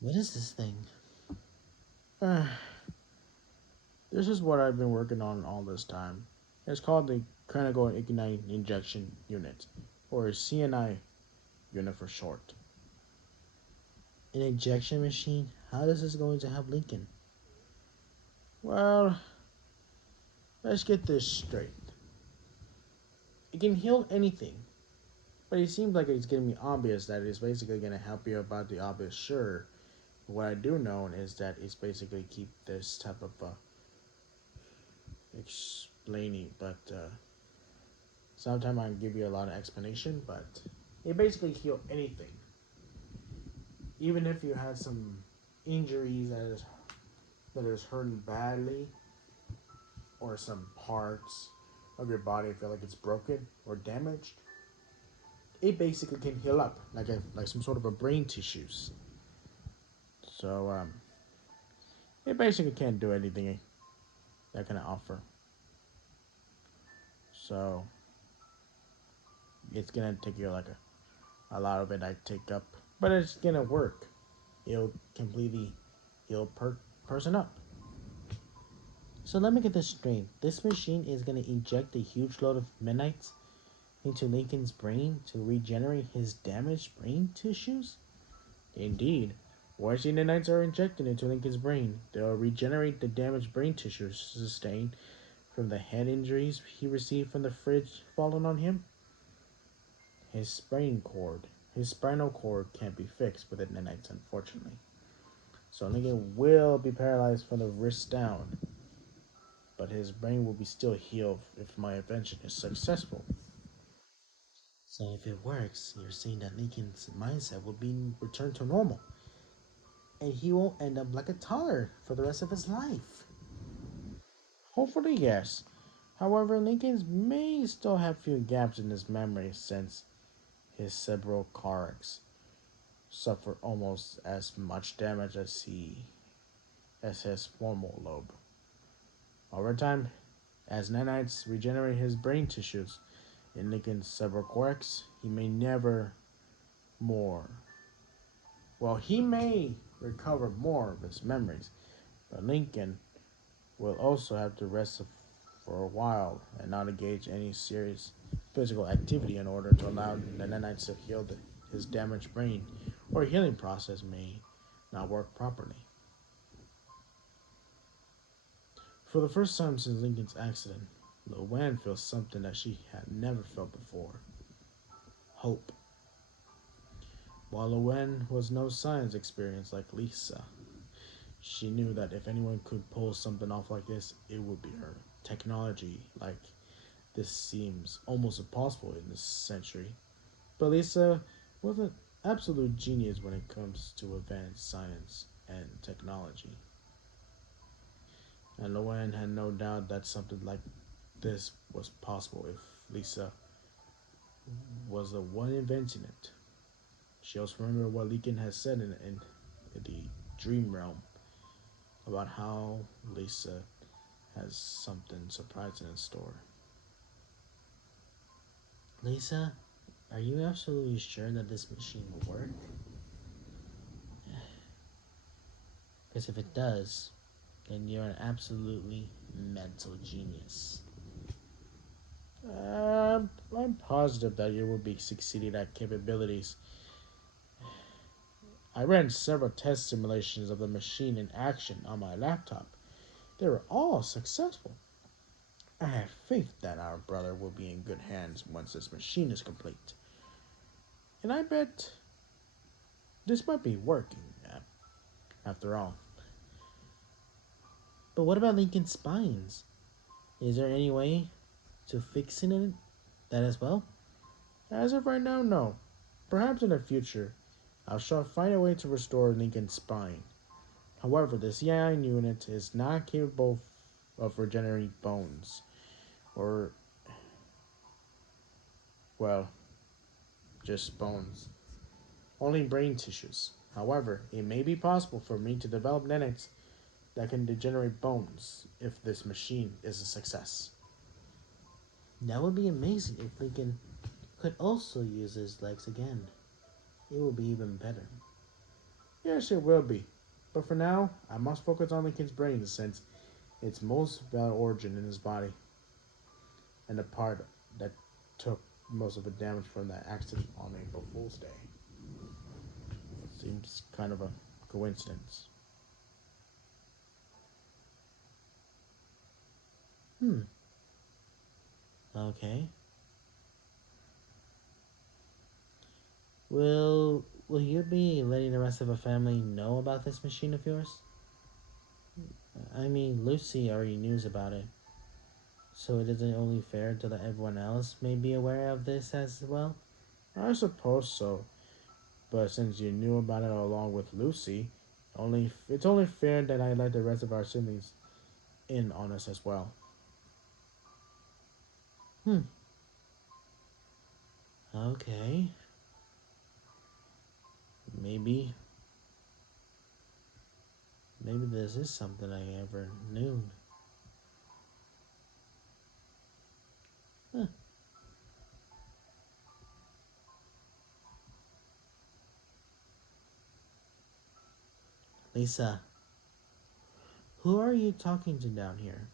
What is this thing? Uh, this is what I've been working on all this time. It's called the Clinical Ignite Injection Unit, or CNI unit for short. An injection machine? How is this going to help Lincoln? Well, let's get this straight. It can heal anything, but it seems like it's getting me obvious that it's basically going to help you about the obvious. Sure, what I do know is that it's basically keep this type of explaining, but sometimes I give you a lot of explanation, but it basically heal anything. Even if you had some injuries that is hurting badly, or some parts of your body feel like it's broken or damaged, it basically can heal up like some sort of a brain tissues. So it basically can't do anything that can offer. So it's gonna take you like a lot of it I take up, but it's gonna work. It'll completely heal person up. So let me get this straight. This machine is going to inject a huge load of midnights into Lincoln's brain to regenerate his damaged brain tissues? Indeed, once the nanites are injected into Lincoln's brain, they'll regenerate the damaged brain tissue sustained from the head injuries he received from the fridge falling on him. His spinal cord can't be fixed with the nanites, unfortunately. So Lincoln will be paralyzed from the wrist down, but his brain will be still healed if my invention is successful. So if it works, you're saying that Lincoln's mindset will be returned to normal, and he won't end up like a toddler for the rest of his life. Hopefully, yes. However, Lincoln may still have few gaps in his memory since his cerebral cortex suffered almost as much damage as his frontal lobe. Over time, as nanites regenerate his brain tissues in Lincoln's cerebral cortex, he may never more. Well, he may recover more of his memories, but Lincoln will also have to rest for a while and not engage any serious physical activity in order to allow the nanites to heal his damaged brain, or healing process may not work properly. For the first time since Lincoln's accident, Luan feels something that she had never felt before: hope. While Luan was no science experience like Lisa, she knew that if anyone could pull something off like this, it would be her. Technology like this seems almost impossible in this century. But Lisa was an absolute genius when it comes to advanced science and technology. And Luan had no doubt that something like this was possible if Lisa was the one inventing it. She also remembered what Lincoln had said in the dream realm about how Lisa has something surprising in store. Lisa, are you absolutely sure that this machine will work? Because if it does, then you're an absolutely mental genius. I'm positive that you will be succeeding at capabilities. I ran several test simulations of the machine in action on my laptop. They were all successful. I have faith that our brother will be in good hands once this machine is complete. And I bet this might be working after all. But what about Lincoln's spines? Is there any way to fixing it that as well? As of right now, no. Perhaps in the future, I shall find a way to restore Lincoln's spine. However, the CI unit is not capable of regenerating bones, or, well, just bones. Only brain tissues. However, it may be possible for me to develop nanites that can degenerate bones if this machine is a success. That would be amazing if Lincoln could also use his legs again. It would be even better. Yes, it will be. But for now, I must focus on Lincoln's brain since its most valid origin in his body and the part that took most of the damage from that accident on April Fool's Day. Seems kind of a coincidence. Hmm. Okay. Will you be letting the rest of the family know about this machine of yours? I mean, Lucy already knows about it, so it isn't only fair to let everyone else may be aware of this as well. I suppose so, but since you knew about it along with Lucy, only it's only fair that I let the rest of our siblings in on us as well. Hmm. Okay. Maybe maybe this is something I ever knew. Huh. Lisa, who are you talking to down here?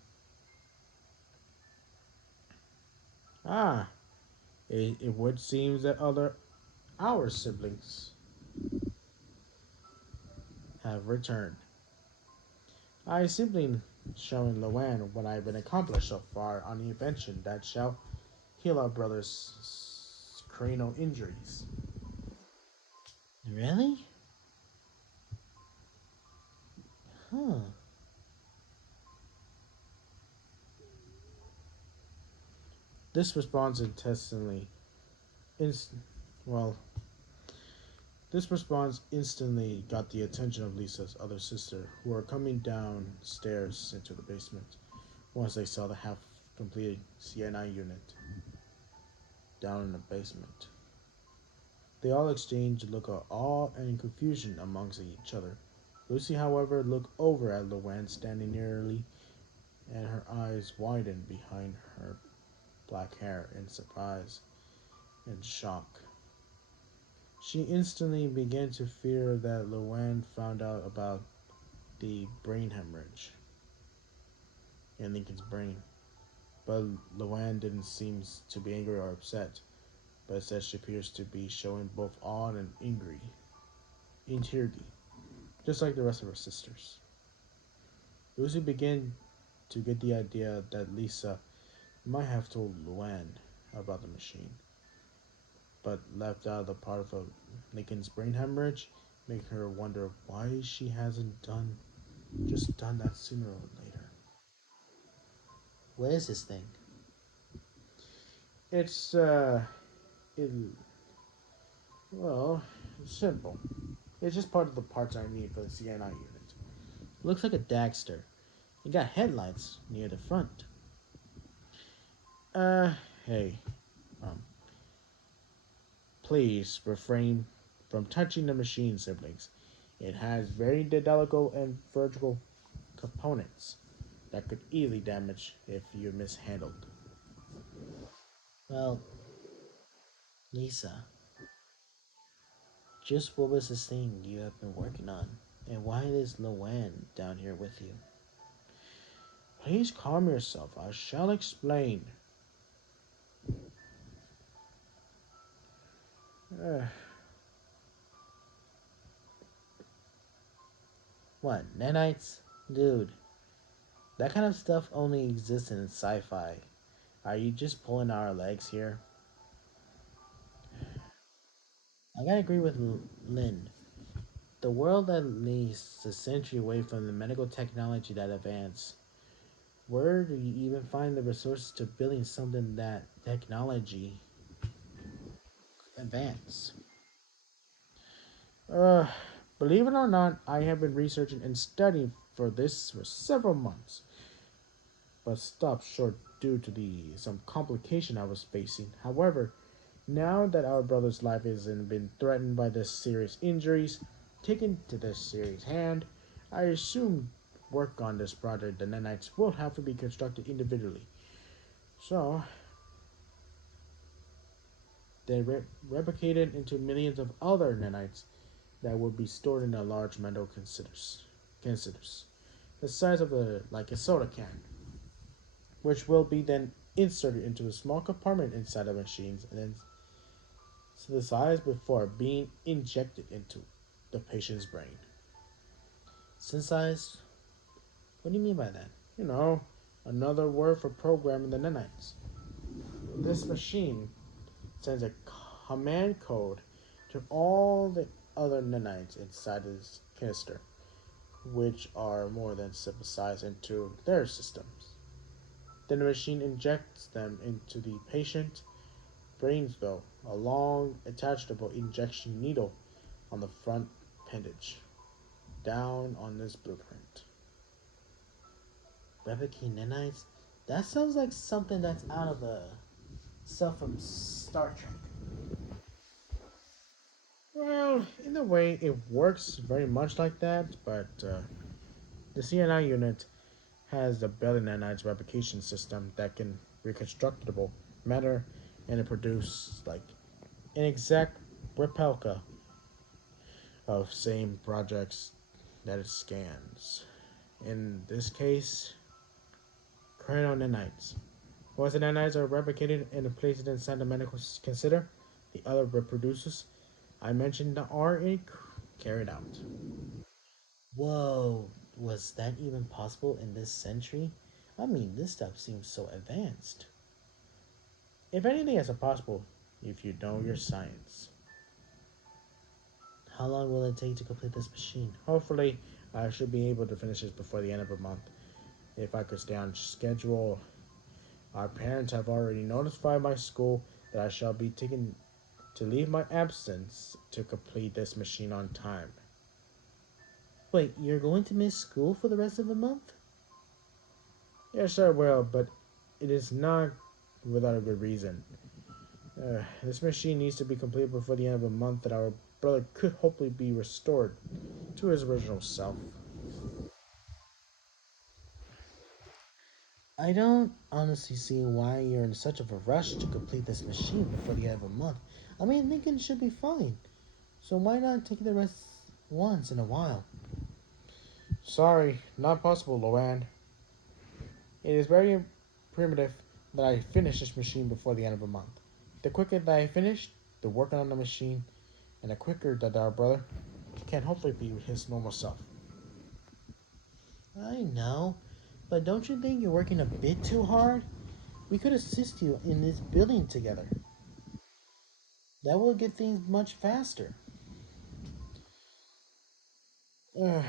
Ah, it would seem that other our siblings have returned. I simply shown Luan what I've been accomplished so far on the invention that shall heal our brother's cranial injuries. Really? Huh. This response intensely, inst- well, this response instantly got the attention of Lisa's other sister, who were coming downstairs into the basement once they saw the half completed CNI unit down in the basement. They all exchanged a look of awe and confusion amongst each other. Lucy, however, looked over at Luan standing nearly, and her eyes widened behind her black hair in surprise and shock. She instantly began to fear that Luan found out about the brain hemorrhage in Lincoln's brain. But Luan didn't seem to be angry or upset, but instead she appears to be showing both awe and intrigue, just like the rest of her sisters. Lucy began to get the idea that Lisa might have told Luan about the machine, but left out the part of Lincoln's brain hemorrhage, making her wonder why she hasn't done that sooner or later. What is this thing? It's it well, it's simple. It's just part of the parts I need for the CNI unit. Looks like a Dagster. It got headlights near the front. Uh, hey, um, please refrain from touching the machine, siblings. It has very delicate and fragile components that could easily damage if you mishandled. Well, Lisa, just what was this thing you have been working on? And why is Luan down here with you? Please calm yourself. I shall explain. Uh, What, nanites? Dude, that kind of stuff only exists in sci fi. Are you just pulling our legs here? I gotta agree with Lynn. The world at least a century away from the medical technology that advanced. Where do you even find the resources to building something that technology advance? uh, Believe it or not, I have been researching and studying for this for several months, but stopped short due to the some complication I was facing. However, now that our brother's life has been threatened by this serious injuries, taken to this serious hand, I assume work on this project the nanites will have to be constructed individually. So they replicated into millions of other nanites that would be stored in a large metal considers the size of a soda can, which will be then inserted into a small compartment inside the machines and then synthesized before being injected into the patient's brain. Synthesized? What do you mean by that? You know, another word for programming the nanites. This machine sends a command code to all the other nanites inside this canister, which are more than synthesized into their systems. Then the machine injects them into the patient brains though, a long attachable injection needle on the front appendage, down on this blueprint. Replicating nanites? That sounds like something that's out of the stuff from Star Trek. Well, in a way, it works very much like that, but the CNI unit has the Bell nanites replication system that can reconstructable matter and it produce like an exact replica of same projects that it scans. In this case, cranial nanites. Once the nanites are replicated and placed inside the medical consider, the other reproduces I mentioned are carried out. Whoa, was that even possible in this century? I mean, this stuff seems so advanced. If anything is possible, if you know your science. How long will it take to complete this machine? Hopefully, I should be able to finish this before the end of the month. If I could stay on schedule, our parents have already notified my school that I shall be taking to leave my absence to complete this machine on time. Wait, you're going to miss school for the rest of the month? Yes, I will, but it is not without a good reason. This machine needs to be completed before the end of the month that our brother could hopefully be restored to his original self. I don't honestly see why you're in such of a rush to complete this machine before the end of a month. I mean, Lincoln should be fine. So why not take the rest once in a while? Sorry, not possible, Luan. It is very primitive that I finish this machine before the end of the month. The quicker that I finish the working on the machine, and the quicker that our brother can hopefully be his normal self. I know, but don't you think you're working a bit too hard? We could assist you in this building together. That will get things much faster. Uh,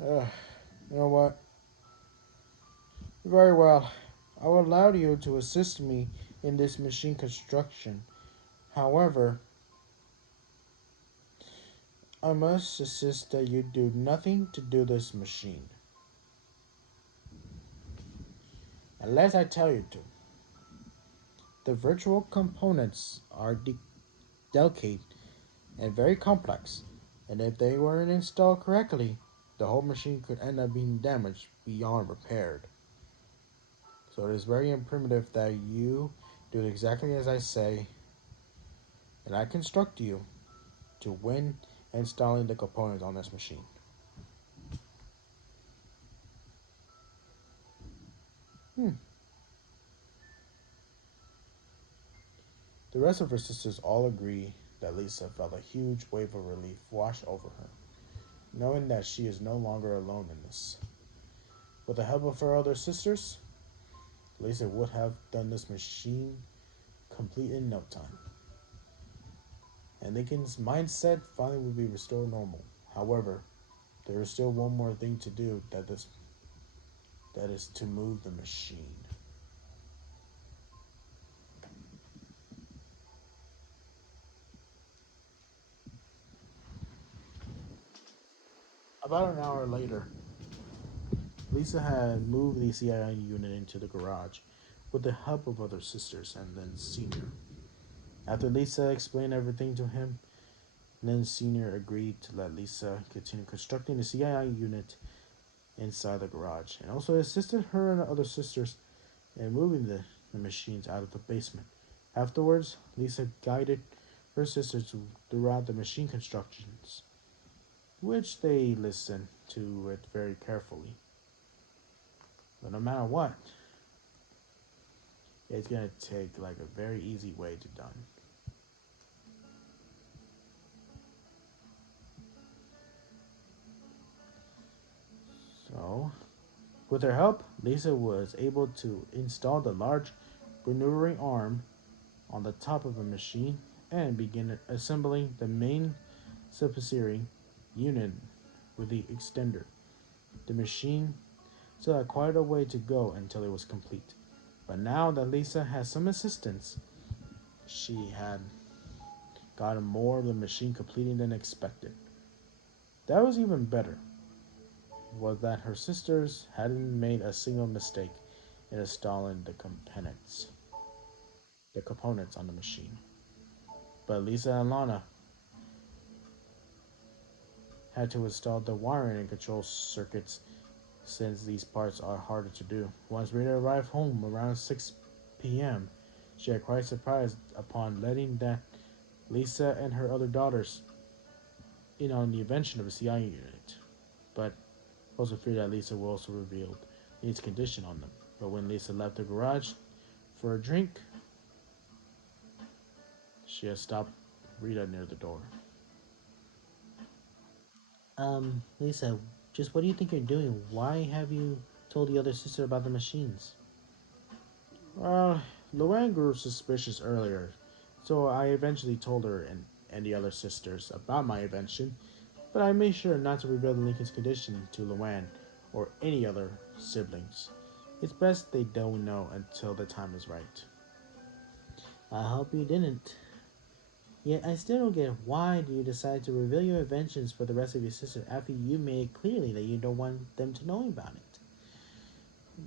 uh, you know what? Very well. I will allow you to assist me in this machine construction. However, I must insist that you do nothing to do this machine, unless I tell you to. The virtual components are delicate and very complex, and if they weren't installed correctly, the whole machine could end up being damaged beyond repair. So it is very imperative that you do exactly as I say, and I construct you to win installing the components on this machine. Hmm. The rest of her sisters all agree that Lisa felt a huge wave of relief wash over her, knowing that she is no longer alone in this. With the help of her other sisters, Lisa would have done this machine complete in no time, and Lincoln's mindset finally would be restored normal. However, there is still one more thing to do that is to move the machine. About an hour later, Lisa had moved the CIA unit into the garage with the help of other sisters and then Senior. After Lisa explained everything to him, Lin Sr. agreed to let Lisa continue constructing the CII unit inside the garage and also assisted her and her other sisters in moving the machines out of the basement. Afterwards, Lisa guided her sisters throughout the machine constructions, which they listened to it very carefully. But no matter what, it's gonna take like a very easy way to done. So, with her help, Lisa was able to install the large maneuvering arm on the top of a machine and begin assembling the main subsidiary unit with the extender. The machine still had quite a way to go until it was complete. But now that Lisa had some assistance, she had gotten more of the machine completing than expected. That was even better, was that her sisters hadn't made a single mistake in installing the components on the machine. But Lisa and Lana had to install the wiring and control circuits since these parts are harder to do. Once Rita arrived home around 6 p.m., she had quite surprised upon letting that Lisa and her other daughters in on the invention of a CI unit, but also feared that Lisa would also reveal its condition on them. But when Lisa left the garage for a drink, she had stopped Rita near the door. Lisa, just what do you think you're doing? Why have you told the other sister about the machines? Luan grew suspicious earlier, so I eventually told her and the other sisters about my invention, but I made sure not to reveal the Lincoln's condition to Luan or any other siblings. It's best they don't know until the time is right. I hope you didn't. Yet I still don't get why do you decide to reveal your inventions for the rest of your sisters after you made it clearly that you don't want them to know about it?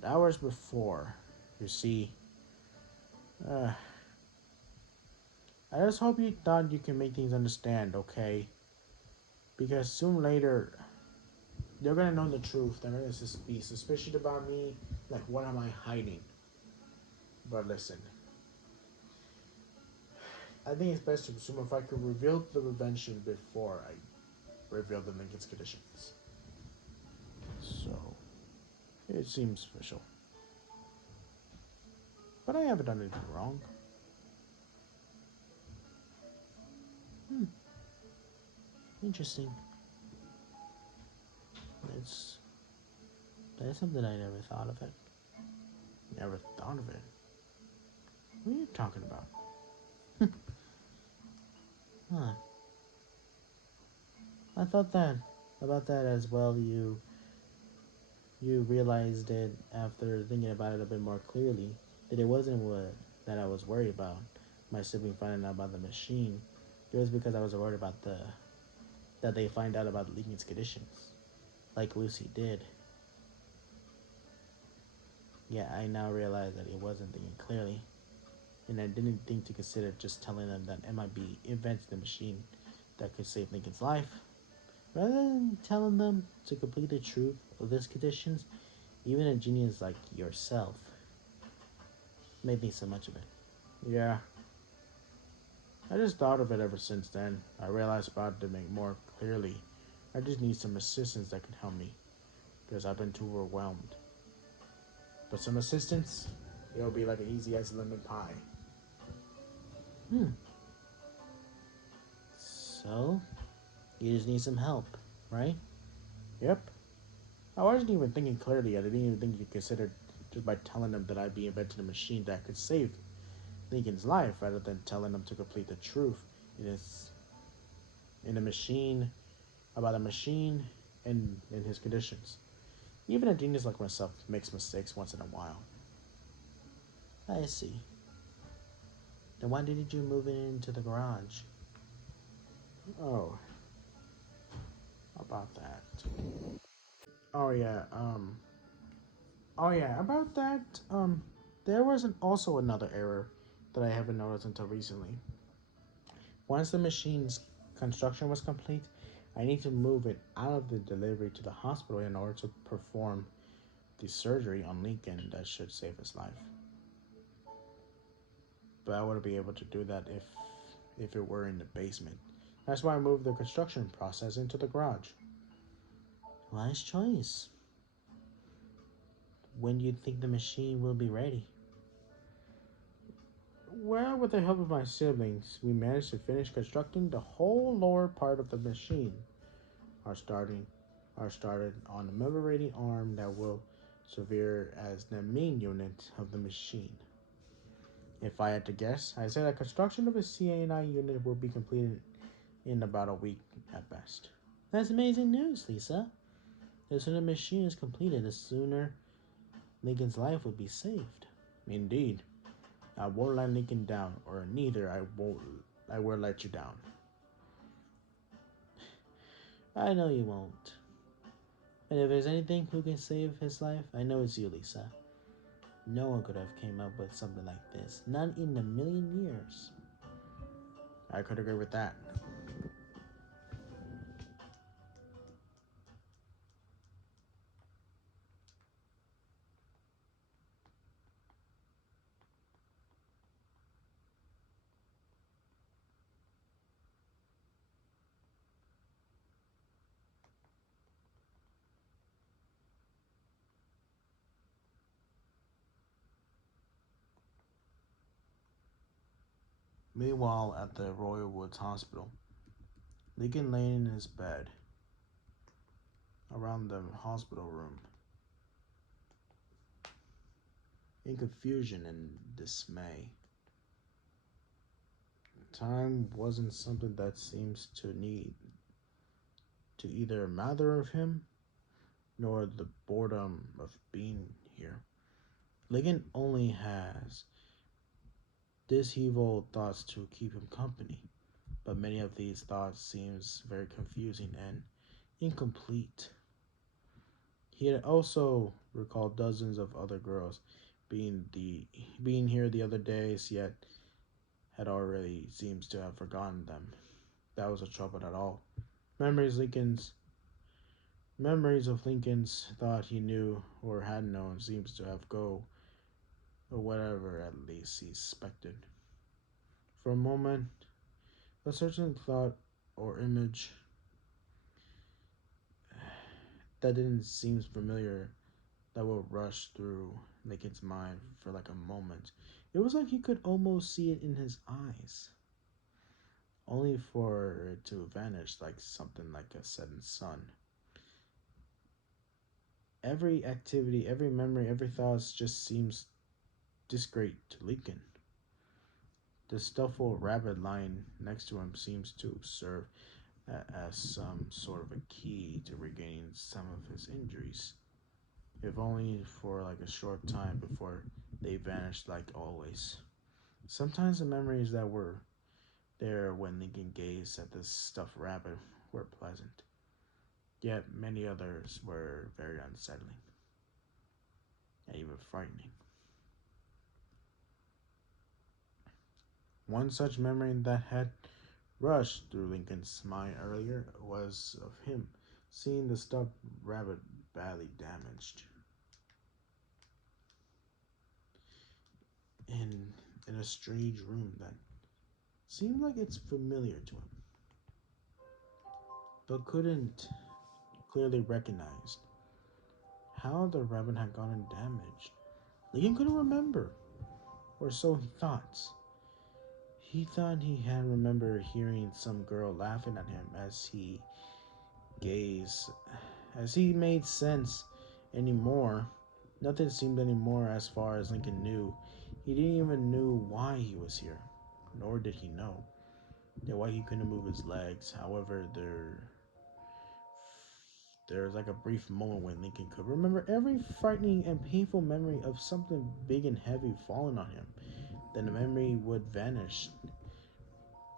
Hours before, you see, uh, I just hope you thought you can make things understand, okay? Because soon later, they're gonna know the truth. They're gonna be suspicious about me. Like, what am I hiding? But listen, I think it's best to assume if I could reveal the invention before I reveal the Lincoln's conditions. So, it seems official. But I haven't done anything wrong. Hmm, interesting. That's that's something I never thought of it. Never thought of it. What are you talking about? Huh. I thought that about that as well. You realized it after thinking about it a bit more clearly that it wasn't what that I was worried about. My sibling finding out about the machine. It was because I was worried about the that they find out about Lincoln's conditions, like Lucy did. Yeah, I now realize that it wasn't thinking clearly, and I didn't think to consider just telling them that MIB invented the machine that could save Lincoln's life. Rather than telling them to complete the truth of his conditions, even a genius like yourself made me so much of it. Yeah, I just thought of it ever since then. I realized about it to make more clearly. I just need some assistance that can help me because I've been too overwhelmed. But some assistance, it'll be like an easy as lemon pie. Hmm. So, you just need some help, right? Yep. I wasn't even thinking clearly. I didn't even think you considered just by telling them that I'd be inventing a machine that could save Lincoln's life rather than telling them to complete the truth in his in a machine about a machine and in his conditions. Even a genius like myself makes mistakes once in a while. I see. Then why did you move it into the garage? Oh, about that. Oh yeah, oh yeah, about that. There was also another error that I haven't noticed until recently. Once the machines construction was complete, I need to move it out of the delivery to the hospital in order to perform the surgery on Lincoln that should save his life. But I wouldn't be able to do that if it were in the basement. That's why I moved the construction process into the garage. Wise choice. When do you think the machine will be ready? Well, with the help of my siblings, we managed to finish constructing the whole lower part of the machine. Our starting are started on a memorating arm that will serve as the main unit of the machine. If I had to guess, I'd say that construction of a CA9 unit will be completed in about a week at best. That's amazing news, Lisa. The sooner the machine is completed, the sooner Lincoln's life will be saved. Indeed. I won't let Lincoln down, or neither I will let you down. I know you won't. And if there's anything who can save his life, I know it's you, Lisa. No one could have came up with something like this. Not in a million years. I could agree with that. Meanwhile, at the Royal Woods Hospital, Lincoln lay in his bed around the hospital room in confusion and dismay. Time wasn't something that seems to need to either matter of him nor the boredom of being here. Lincoln only has disheveled thoughts to keep him company, but many of these thoughts seems very confusing and incomplete. He had also recalled dozens of other girls being here the other days, yet had already seems to have forgotten them. That was a trouble at all. Memories Lincoln's Memories of Lincoln's thought he knew or had known seems to have go or whatever at least he suspected. For a moment, a certain thought or image that didn't seem familiar that would rush through Lincoln's mind for like a moment. It was like he could almost see it in his eyes, only for it to vanish like something like a setting sun. Every activity, every memory, every thought just seems discreet to Lincoln. The stuffed rabbit lying next to him seems to serve as some sort of a key to regaining some of his injuries, if only for like a short time before they vanished like always. Sometimes the memories that were there when Lincoln gazed at the stuffed rabbit were pleasant, yet many others were very unsettling and even frightening. One such memory that had rushed through Lincoln's mind earlier was of him seeing the stuffed rabbit badly damaged in in a strange room that seemed like it's familiar to him, but couldn't clearly recognize how the rabbit had gotten damaged. Lincoln couldn't remember, or so he thought. He thought he had remembered hearing some girl laughing at him gazed, as he made sense anymore. Nothing seemed anymore as far as Lincoln knew. He didn't even know why he was here, nor did he know that why he couldn't move his legs. However, there was like a brief moment when Lincoln could remember every frightening and painful memory of something big and heavy falling on him. Then the memory would vanish,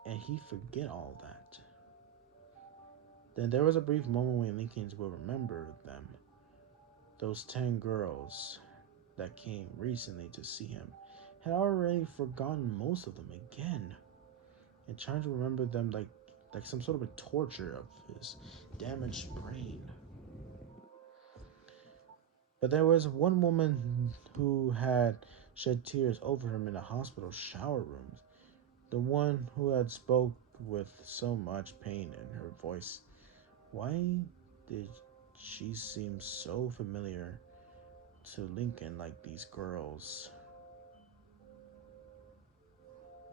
and he'd forget all that. Then there was a brief moment when Lincoln would remember them. Those 10 girls that came recently to see him had already forgotten most of them again, and trying to remember them like like some sort of a torture of his damaged brain. But there was one woman who had shed tears over him in the hospital shower rooms. The one who had spoke with so much pain in her voice. Why did she seem so familiar to Lincoln like these girls?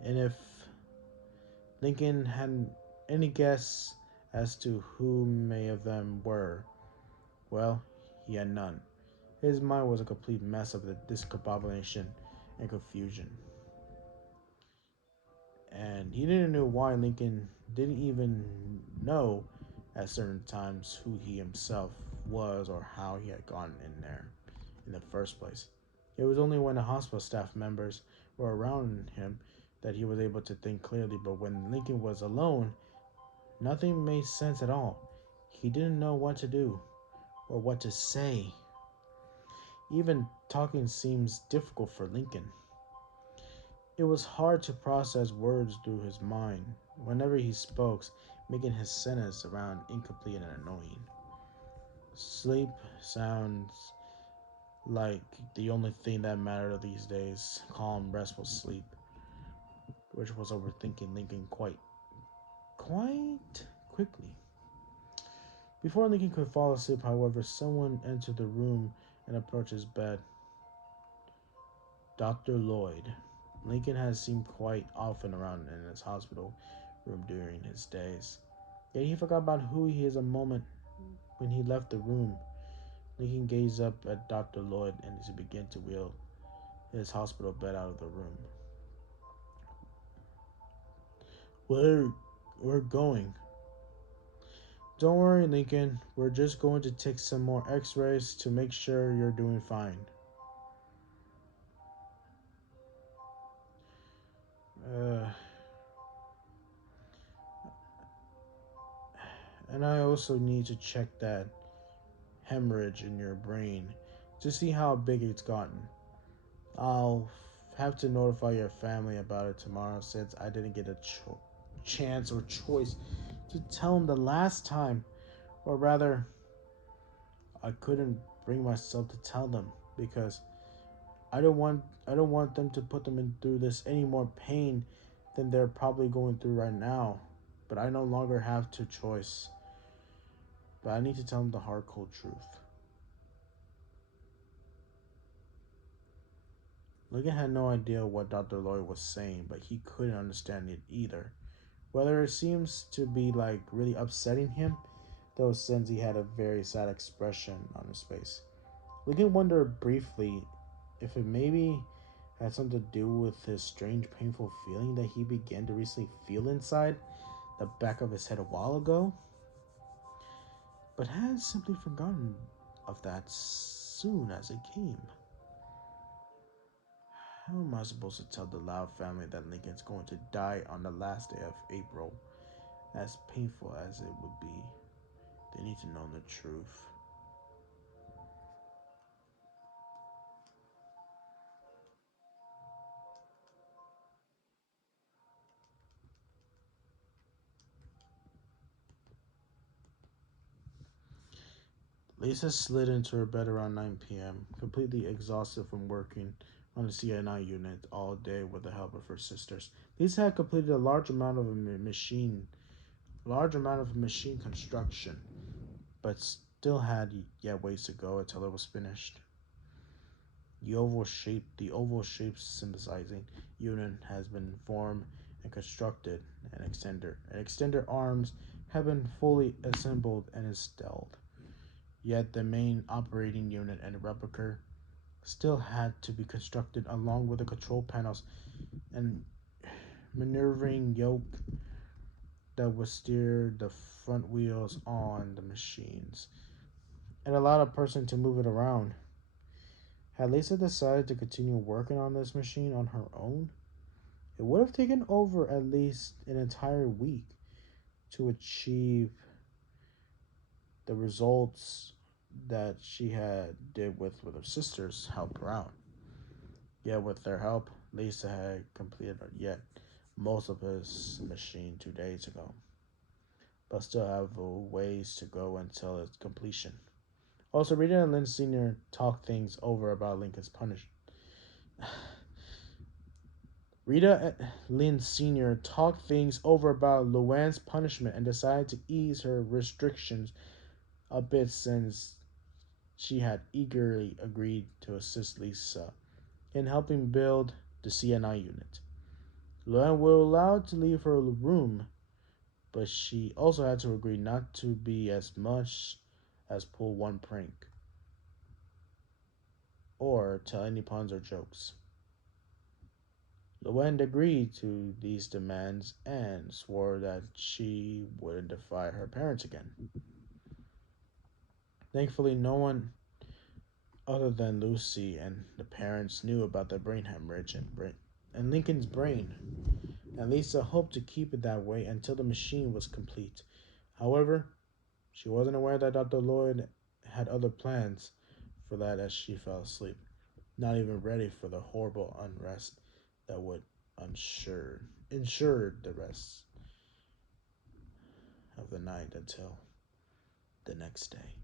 And if Lincoln had any guess as to who many of them were, well, he had none. His mind was a complete mess of discombobulation and confusion. And he didn't know why Lincoln didn't even know at certain times who he himself was or how he had gotten in there in the first place. It was only when the hospital staff members were around him that he was able to think clearly, but when Lincoln was alone, nothing made sense at all. He didn't know what to do or what to say. Even talking seems difficult for Lincoln. It was hard to process words through his mind whenever he spoke, making his sentence around incomplete and annoying. Sleep sounds like the only thing that mattered these days. Calm, restful sleep, which was overthinking Lincoln quite quickly. Before Lincoln could fall asleep, however, someone entered the room and approached his bed. Dr. Lloyd. Lincoln had seen quite often around in his hospital room during his days. Yet he forgot about who he is a moment when he left the room. Lincoln gazed up at Dr. Lloyd and he began to wheel his hospital bed out of the room. Where we're going? Don't worry, Lincoln. We're just going to take some more x-rays to make sure you're doing fine. Uh, and I also need to check that hemorrhage in your brain to see how big it's gotten. I'll have to notify your family about it tomorrow since I didn't get a chance or choice to tell them the last time. Or rather, I couldn't bring myself to tell them because I don't want them to put them in through this any more pain than they're probably going through right now. But I no longer have to choice. But I need to tell them the hard cold truth. Logan had no idea what Dr. Lloyd was saying, but he couldn't understand it either. Whether it seems to be like really upsetting him, though since he had a very sad expression on his face. Logan wondered briefly if it maybe had something to do with his strange painful feeling that he began to recently feel inside the back of his head a while ago, but had simply forgotten of that soon as it came. How am I supposed to tell the Loud family that Lincoln's going to die on the last day of April? As painful as it would be, they need to know the truth. Lisa slid into her bed around 9 p.m., completely exhausted from working on the CNI unit all day with the help of her sisters. Lisa had completed large amount of machine construction, but still had yet ways to go until it was finished. The oval shaped synthesizing unit has been formed and constructed. An extender arms have been fully assembled and installed. Yet the main operating unit and replica still had to be constructed along with the control panels and maneuvering yoke that would steer the front wheels on the machines and allowed a person to move it around. Had Lisa decided to continue working on this machine on her own, it would have taken over at least an entire week to achieve the results that she had did with her sisters help her out. Yet with their help, Lisa had completed yet most of his machine 2 days ago. but still have a ways to go until its completion. Also, Rita and Lynn Sr. talk things over about Lincoln's punish. Rita and Lynn Sr. talked things over about Luan's punishment and decided to ease her restrictions a bit since she had eagerly agreed to assist Lisa in helping build the CNI unit. Luan was allowed to leave her room, but she also had to agree not to be as much as pull one prank or tell any puns or jokes. Luan agreed to these demands and swore that she wouldn't defy her parents again. Thankfully, no one other than Lucy and the parents knew about the brain hemorrhage and Lincoln's brain, and Lisa hoped to keep it that way until the machine was complete. However, she wasn't aware that Dr. Lloyd had other plans for that as she fell asleep, not even ready for the horrible unrest that would ensure the rest of the night until the next day.